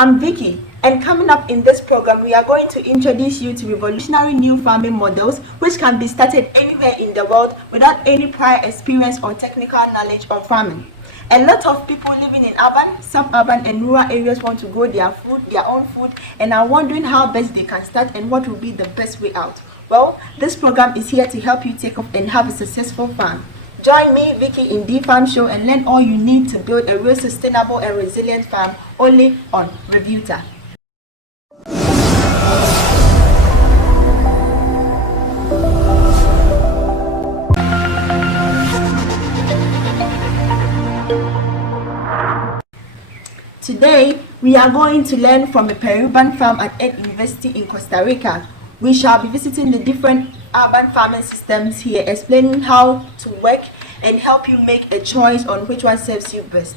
I'm Vicky, and coming up in this program, we are going to introduce you to revolutionary new farming models which can be started anywhere in the world without any prior experience or technical knowledge on farming. A lot of people living in urban, suburban, and rural areas want to grow their own food, and are wondering how best they can start and what will be the best way out. Well, this program is here to help you take off and have a successful farm. Join me, Vicky, in the Farm Show and learn all you need to build a real sustainable and resilient farm only on Revuta. Today, we are going to learn from a Periurban farm at EARTH University in Costa Rica. We shall be visiting the different urban farming systems here, explaining how to work and help you make a choice on which one serves you best.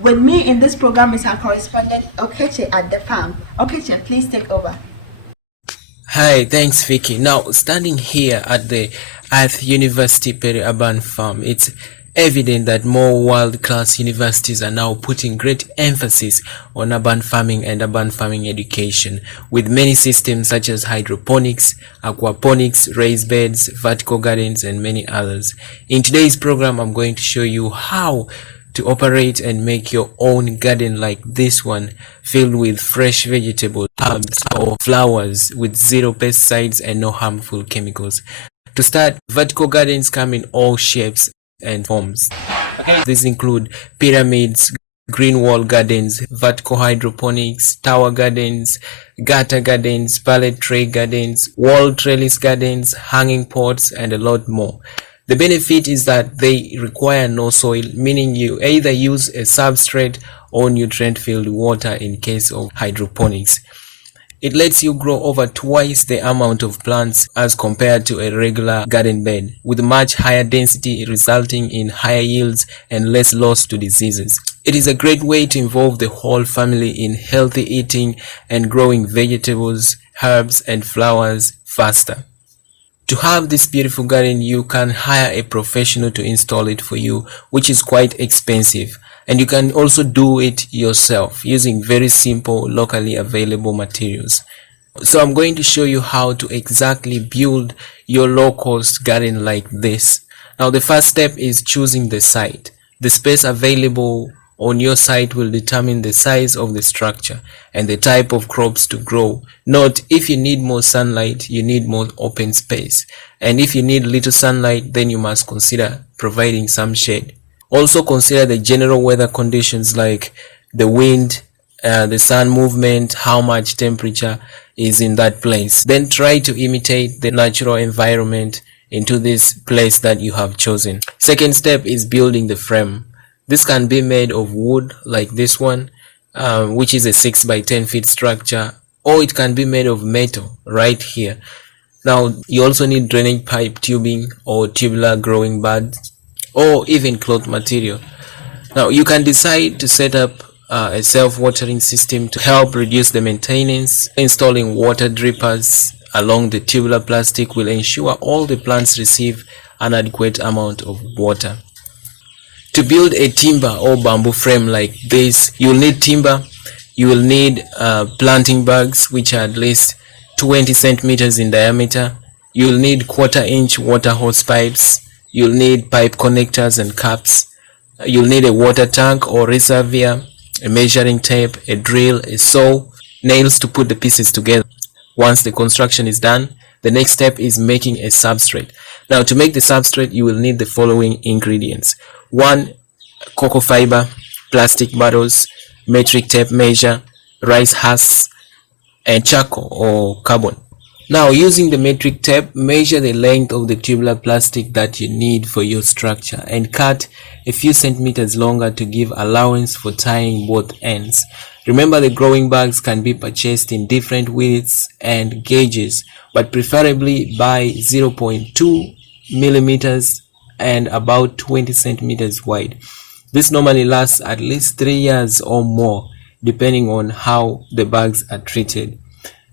With me in this program is our correspondent Okeche at the farm. Okeche, please take over. Hi, thanks Vicky. Now, standing here at the EARTH University Periurban farm, it's evident that more world-class universities are now putting great emphasis on urban farming and urban farming education, with many systems such as hydroponics, aquaponics, raised beds, vertical gardens, and many others. In today's program, I'm going to show you how to operate and make your own garden like this one, filled with fresh vegetables, herbs, or flowers with zero pesticides and no harmful chemicals. To start, vertical gardens come in all shapes and forms. These include pyramids, green wall gardens, vertical hydroponics, tower gardens, gutter gardens, pallet tray gardens, wall trellis gardens, hanging pots, and a lot more. The benefit is that they require no soil, meaning you either use a substrate or nutrient-filled water in case of hydroponics. It lets you grow over twice the amount of plants as compared to a regular garden bed, with much higher density resulting in higher yields and less loss to diseases. It is a great way to involve the whole family in healthy eating and growing vegetables, herbs, and flowers faster. To have this beautiful garden, you can hire a professional to install it for you, which is quite expensive. And you can also do it yourself using very simple locally available materials. So I'm going to show you how to exactly build your low-cost garden like this. Now the first step is choosing the site. The space available on your site will determine the size of the structure and the type of crops to grow. Note, if you need more sunlight, you need more open space. And if you need little sunlight, then you must consider providing some shade. Also consider the general weather conditions like the wind, the sun movement, how much temperature is in that place. Then try to imitate the natural environment into this place that you have chosen. Second step is building the frame. This can be made of wood like this one, which is a 6 by 10 feet structure, or it can be made of metal right here. Now you also need drainage pipe tubing or tubular growing buds, or even cloth material. Now you can decide to set up a self-watering system to help reduce the maintenance. Installing water drippers along the tubular plastic will ensure all the plants receive an adequate amount of water. To build a timber or bamboo frame like this, you will need timber, you will need planting bags which are at least 20 centimeters in diameter, you will need 1/4 inch water hose pipes, you'll need pipe connectors and caps, you'll need a water tank or reservoir, a measuring tape, a drill, a saw, nails to put the pieces together. Once the construction is done, the next step is making a substrate. Now to make the substrate, you will need the following ingredients: 1 cocoa fiber, plastic bottles, metric tape measure, rice husks, and charcoal or carbon. Now using the metric tape, measure the length of the tubular plastic that you need for your structure and cut a few centimeters longer to give allowance for tying both ends. Remember, the growing bags can be purchased in different widths and gauges, but preferably by 0.2 millimeters and about 20 centimeters wide. This normally lasts at least 3 years or more, depending on how the bags are treated.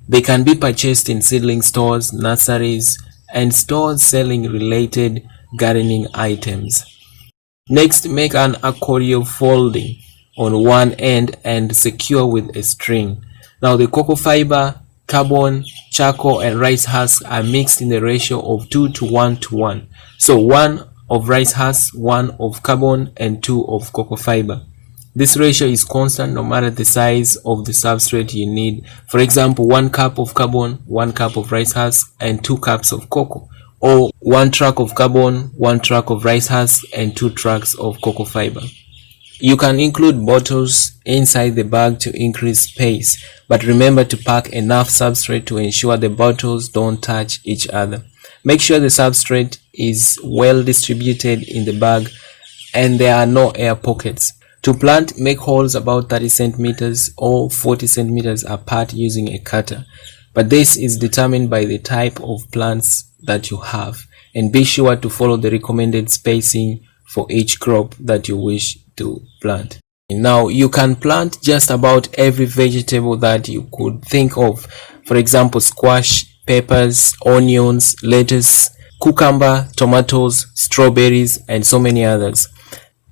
They can be purchased in seedling stores, nurseries, and stores selling related gardening items. Next, make an accordion folding. on one end and secure with a string. Now the cocoa fiber, carbon, charcoal and rice husk are mixed in the ratio of 2 to 1 to 1. So 1 of rice husk, 1 of carbon and 2 of cocoa fiber. This ratio is constant no matter the size of the substrate you need. For example, 1 cup of carbon, 1 cup of rice husk and 2 cups of cocoa, or 1 truck of carbon, 1 truck of rice husk and 2 trucks of cocoa fiber. You can include bottles inside the bag to increase space, but remember to pack enough substrate to ensure the bottles don't touch each other. Make sure the substrate is well distributed in the bag and there are no air pockets. To plant, make holes about 30 centimeters or 40 centimeters apart using a cutter, but this is determined by the type of plants that you have, and be sure to follow the recommended spacing for each crop that you wish to plant. Now you can plant just about every vegetable that you could think of. For example, squash, peppers, onions, lettuce, cucumber, tomatoes, strawberries and so many others.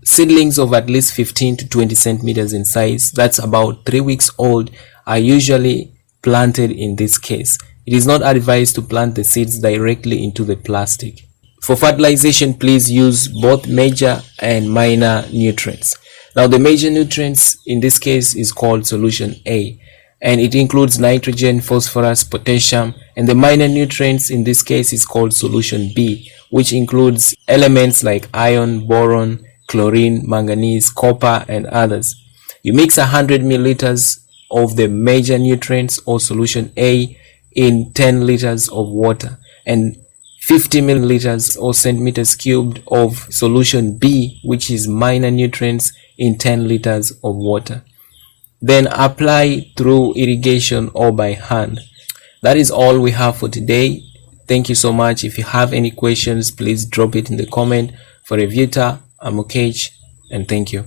Seedlings of at least 15 to 20 centimeters in size, that's about 3 weeks old, are usually planted in this case. It is not advised to plant the seeds directly into the plastic. For fertilization, please use both major and minor nutrients. Now the major nutrients in this case is called solution A, and it includes nitrogen, phosphorus, potassium, and the minor nutrients in this case is called solution B, which includes elements like iron, boron, chlorine, manganese, copper and others. You mix 100 milliliters of the major nutrients or solution A in 10 liters of water and 50 milliliters or centimeters cubed of solution B, which is minor nutrients, in 10 liters of water. Then apply through irrigation or by hand. That is all we have for today. Thank you so much. If you have any questions, please drop it in the comment. For Revuta, I'm Okech, and thank you.